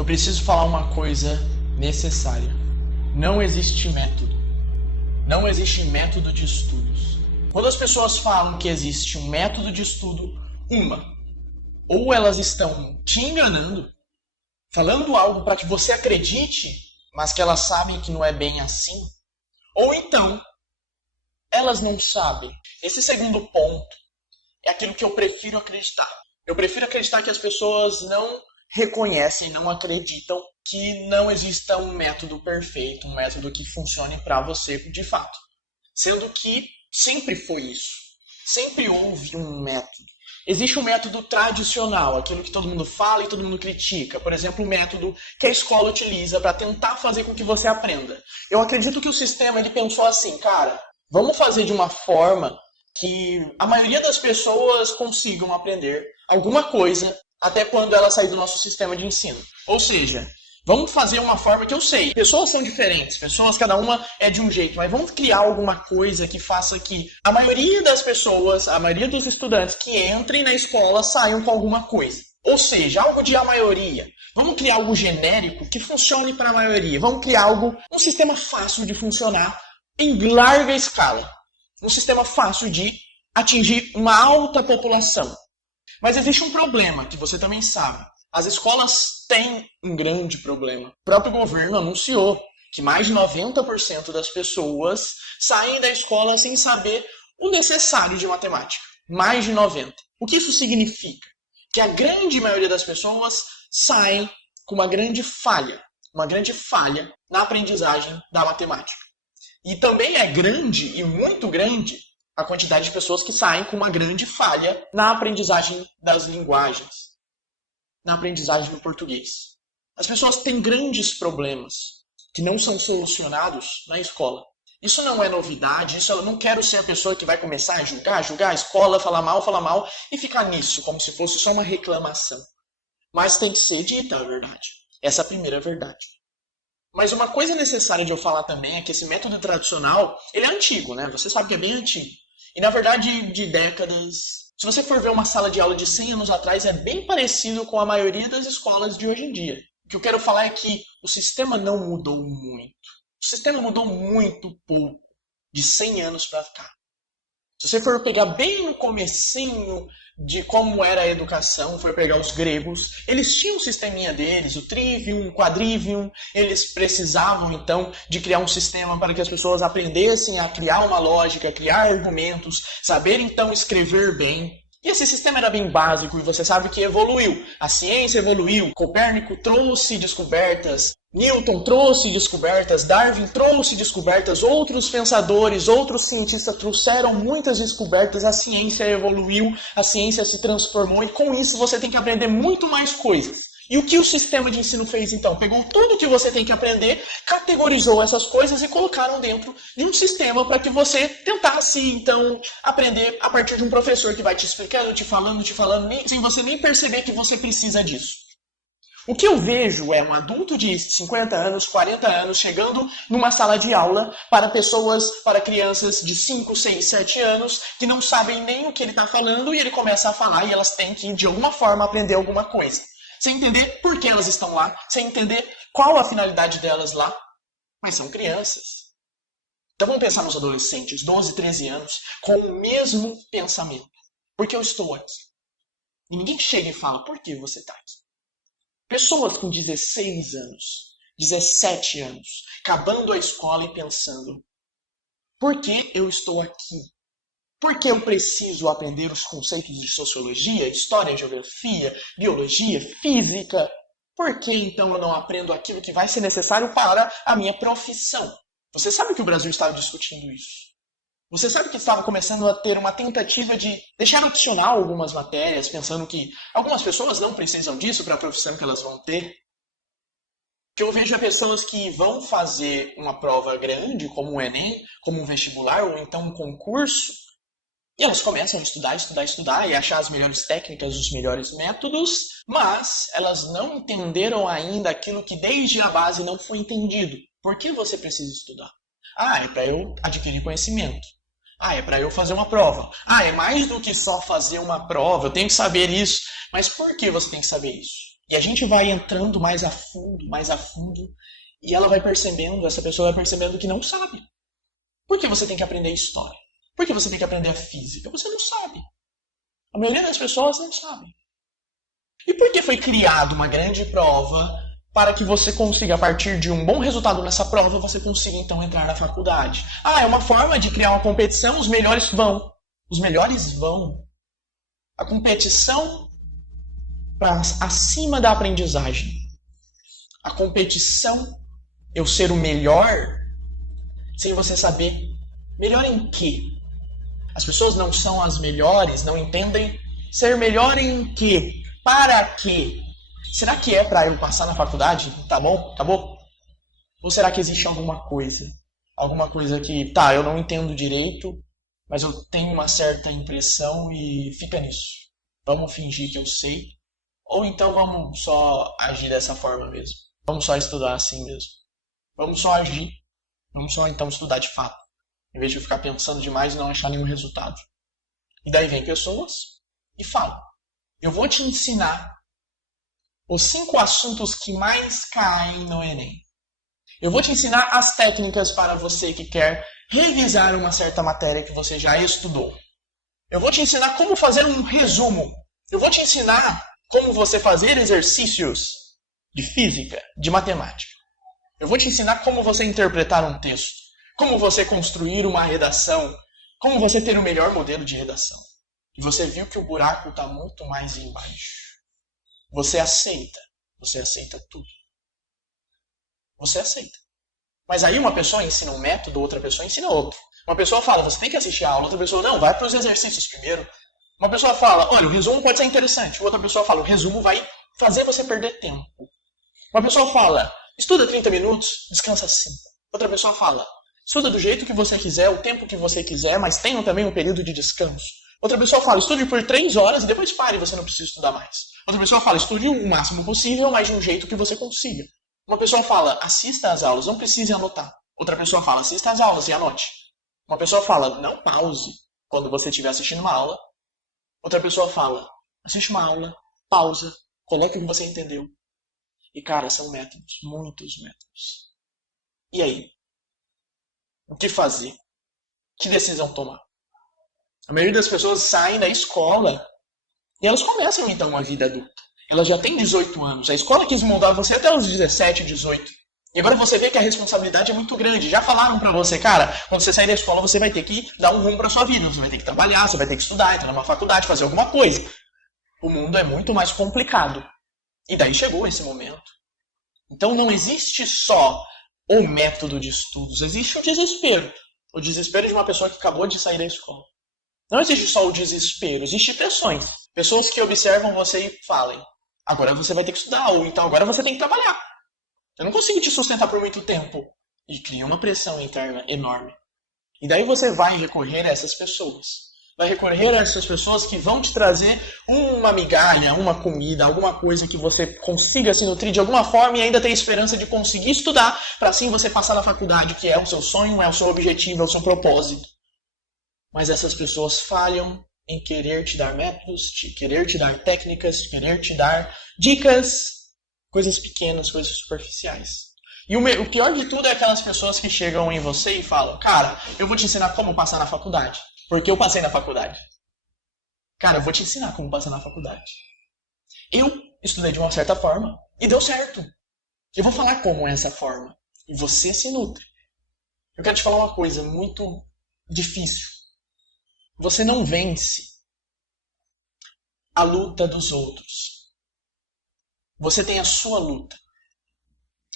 eu preciso falar uma coisa necessária. Não existe método. Não existe método de estudos. Quando as pessoas falam que existe um método de estudo, ou elas estão te enganando, falando algo para que você acredite, mas que elas sabem que não é bem assim, ou então elas não sabem. Esse segundo ponto é aquilo que eu prefiro acreditar. Eu prefiro acreditar que as pessoas não reconhecem, não acreditam que não exista um método perfeito, um método que funcione para você de fato. Sendo que sempre foi isso. Sempre houve um método. Existe um método tradicional, aquilo que todo mundo fala e todo mundo critica. Por exemplo, o método que a escola utiliza para tentar fazer com que você aprenda. Eu acredito que o sistema ele pensou assim, cara, vamos fazer de uma forma que a maioria das pessoas consigam aprender alguma coisa até quando ela sair do nosso sistema de ensino. Ou seja, vamos fazer uma forma que eu sei. Pessoas são diferentes, pessoas cada uma é de um jeito, mas vamos criar alguma coisa que faça que a maioria das pessoas, a maioria dos estudantes que entrem na escola saiam com alguma coisa. Ou seja, algo de a maioria. Vamos criar algo genérico que funcione para a maioria. Vamos criar um sistema fácil de funcionar em larga escala. Um sistema fácil de atingir uma alta população. Mas existe um problema que você também sabe. As escolas têm um grande problema. O próprio governo anunciou que mais de 90% das pessoas saem da escola sem saber o necessário de matemática. Mais de 90%. O que isso significa? Que a grande maioria das pessoas saem com uma grande falha na aprendizagem da matemática. E também é grande e muito grande a quantidade de pessoas que saem com uma grande falha na aprendizagem das linguagens, na aprendizagem do português. As pessoas têm grandes problemas que não são solucionados na escola. Isso não é novidade, eu não quero ser a pessoa que vai começar a julgar a escola, falar mal e ficar nisso, como se fosse só uma reclamação. Mas tem que ser dita a verdade. Essa é a primeira verdade. Mas uma coisa necessária de eu falar também é que esse método tradicional, ele é antigo, né? Você sabe que é bem antigo. E na verdade, de décadas... Se você for ver uma sala de aula de 100 anos atrás, é bem parecido com a maioria das escolas de hoje em dia. O que eu quero falar é que o sistema não mudou muito. O sistema mudou muito pouco, de 100 anos para cá. Se você for pegar bem no comecinho de como era a educação, for pegar os gregos, eles tinham um sisteminha deles, o trivium, o quadrivium, eles precisavam então de criar um sistema para que as pessoas aprendessem a criar uma lógica, a criar argumentos, saber então escrever bem. E esse sistema era bem básico e você sabe que evoluiu. A ciência evoluiu, Copérnico trouxe descobertas, Newton trouxe descobertas, Darwin trouxe descobertas, outros pensadores, outros cientistas trouxeram muitas descobertas, a ciência evoluiu, a ciência se transformou e com isso você tem que aprender muito mais coisas. E o que o sistema de ensino fez então? Pegou tudo que você tem que aprender, categorizou essas coisas e colocaram dentro de um sistema para que você tentasse então aprender a partir de um professor que vai te explicando, te falando, sem você nem perceber que você precisa disso. O que eu vejo é um adulto de 50 anos, 40 anos, chegando numa sala de aula para crianças de 5, 6, 7 anos, que não sabem nem o que ele está falando, e ele começa a falar e elas têm que, de alguma forma, aprender alguma coisa. Sem entender por que elas estão lá, sem entender qual a finalidade delas lá, mas são crianças. Então vamos pensar nos adolescentes, 12, 13 anos, com o mesmo pensamento. Por que eu estou aqui? E ninguém chega e fala, por que você está aqui? Pessoas com 16 anos, 17 anos, acabando a escola e pensando, por que eu estou aqui? Por que eu preciso aprender os conceitos de sociologia, história, geografia, biologia, física? Por que então eu não aprendo aquilo que vai ser necessário para a minha profissão? Você sabe que o Brasil estava discutindo isso. Você sabe que estava começando a ter uma tentativa de deixar opcional algumas matérias, pensando que algumas pessoas não precisam disso para a profissão que elas vão ter. Que eu vejo pessoas que vão fazer uma prova grande, como o Enem, como um vestibular, ou então um concurso, e elas começam a estudar e achar as melhores técnicas, os melhores métodos, mas elas não entenderam ainda aquilo que desde a base não foi entendido. Por que você precisa estudar? É para eu adquirir conhecimento. É para eu fazer uma prova. É mais do que só fazer uma prova, eu tenho que saber isso. Mas por que você tem que saber isso? E a gente vai entrando mais a fundo, e ela vai percebendo, essa pessoa vai percebendo que não sabe. Por que você tem que aprender história? Por que você tem que aprender a física? Você não sabe. A maioria das pessoas não sabe. E por que foi criada uma grande prova para que você consiga, a partir de um bom resultado nessa prova, você consiga então entrar na faculdade? Ah, é uma forma de criar uma competição, os melhores vão. Os melhores vão. A competição para acima da aprendizagem. A competição, eu ser o melhor, sem você saber melhor em quê. As pessoas não são as melhores, não entendem ser melhor em quê. Para quê? Será que é para eu passar na faculdade? Tá bom? Acabou? Ou será que existe alguma coisa? Alguma coisa que, tá, eu não entendo direito, mas eu tenho uma certa impressão e fica nisso. Vamos fingir que eu sei. Ou então vamos só agir dessa forma mesmo. Vamos só estudar assim mesmo. Vamos só agir. Vamos só então estudar de fato. Em vez de ficar pensando demais e não achar nenhum resultado. E daí vem pessoas e falam. Eu vou te ensinar os 5 assuntos que mais caem no Enem. Eu vou te ensinar as técnicas para você que quer revisar uma certa matéria que você já estudou. Eu vou te ensinar como fazer um resumo. Eu vou te ensinar como você fazer exercícios de física, de matemática. Eu vou te ensinar como você interpretar um texto, como você construir uma redação, como você ter o melhor modelo de redação. E você viu que o buraco está muito mais embaixo. Você aceita tudo. Você aceita. Mas aí uma pessoa ensina um método, outra pessoa ensina outro. Uma pessoa fala, você tem que assistir a aula, outra pessoa, não, vai para os exercícios primeiro. Uma pessoa fala, olha, o resumo pode ser interessante. Outra pessoa fala, o resumo vai fazer você perder tempo. Uma pessoa fala, estuda 30 minutos, descansa 5. Outra pessoa fala, estuda do jeito que você quiser, o tempo que você quiser, mas tenha também um período de descanso. Outra pessoa fala, estude por 3 horas e depois pare, você não precisa estudar mais. Outra pessoa fala, estude o máximo possível, mas de um jeito que você consiga. Uma pessoa fala, assista às aulas, não precise anotar. Outra pessoa fala, assista às aulas e anote. Uma pessoa fala, não pause quando você estiver assistindo uma aula. Outra pessoa fala, assiste uma aula, pausa, coloque o que você entendeu. E cara, são métodos, muitos métodos. E aí? O que fazer? Que decisão tomar? A maioria das pessoas saem da escola e elas começam então a vida adulta. Elas já têm 18 anos. A escola quis moldar você até os 17, 18. E agora você vê que a responsabilidade é muito grande. Já falaram pra você, cara, quando você sair da escola você vai ter que dar um rumo pra sua vida. Você vai ter que trabalhar, você vai ter que estudar, entrar numa faculdade, fazer alguma coisa. O mundo é muito mais complicado. E daí chegou esse momento. Então não existe só o método de estudos, existe o desespero. O desespero de uma pessoa que acabou de sair da escola. Não existe só o desespero, existem pressões. Pessoas que observam você e falem, agora você vai ter que estudar, ou então agora você tem que trabalhar. Eu não consigo te sustentar por muito tempo. E cria uma pressão interna enorme. E daí você vai recorrer a essas pessoas. Vai recorrer a essas pessoas que vão te trazer uma migalha, uma comida, alguma coisa que você consiga se nutrir de alguma forma e ainda ter esperança de conseguir estudar para assim você passar na faculdade, que é o seu sonho, é o seu objetivo, é o seu propósito. Mas essas pessoas falham em querer te dar métodos, de querer te dar técnicas, de querer te dar dicas, coisas pequenas, coisas superficiais. E o pior de tudo é aquelas pessoas que chegam em você e falam, cara, eu vou te ensinar como passar na faculdade, porque eu passei na faculdade. Cara, eu vou te ensinar como passar na faculdade. Eu estudei de uma certa forma e deu certo. Eu vou falar como é essa forma. E você se nutre. Eu quero te falar uma coisa muito difícil. Você não vence a luta dos outros. Você tem a sua luta.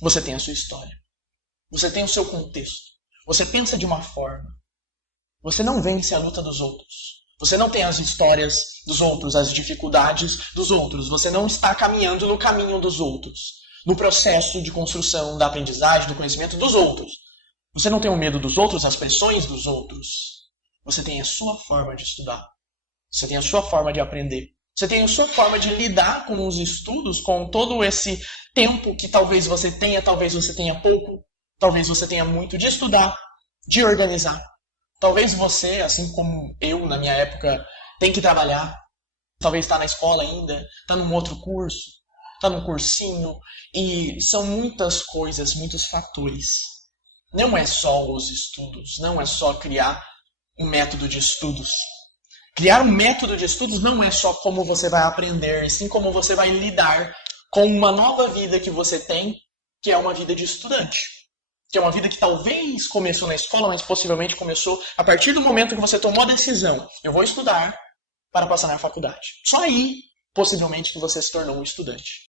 Você tem a sua história. Você tem o seu contexto. Você pensa de uma forma. Você não vence a luta dos outros. Você não tem as histórias dos outros, as dificuldades dos outros. Você não está caminhando no caminho dos outros. No processo de construção da aprendizagem, do conhecimento dos outros. Você não tem o medo dos outros, as pressões dos outros. Você tem a sua forma de estudar. Você tem a sua forma de aprender. Você tem a sua forma de lidar com os estudos, com todo esse tempo que talvez você tenha pouco, talvez você tenha muito de estudar, de organizar. Talvez você, assim como eu na minha época, tem que trabalhar. Talvez está na escola ainda, está num outro curso. tá num cursinho, e são muitas coisas, muitos fatores. Não é só os estudos, não é só criar um método de estudos. Criar um método de estudos não é só como você vai aprender, sim como você vai lidar com uma nova vida que você tem, que é uma vida de estudante. Que é uma vida que talvez começou na escola, mas possivelmente começou a partir do momento que você tomou a decisão. Eu vou estudar para passar na faculdade. Só aí, possivelmente, que você se tornou um estudante.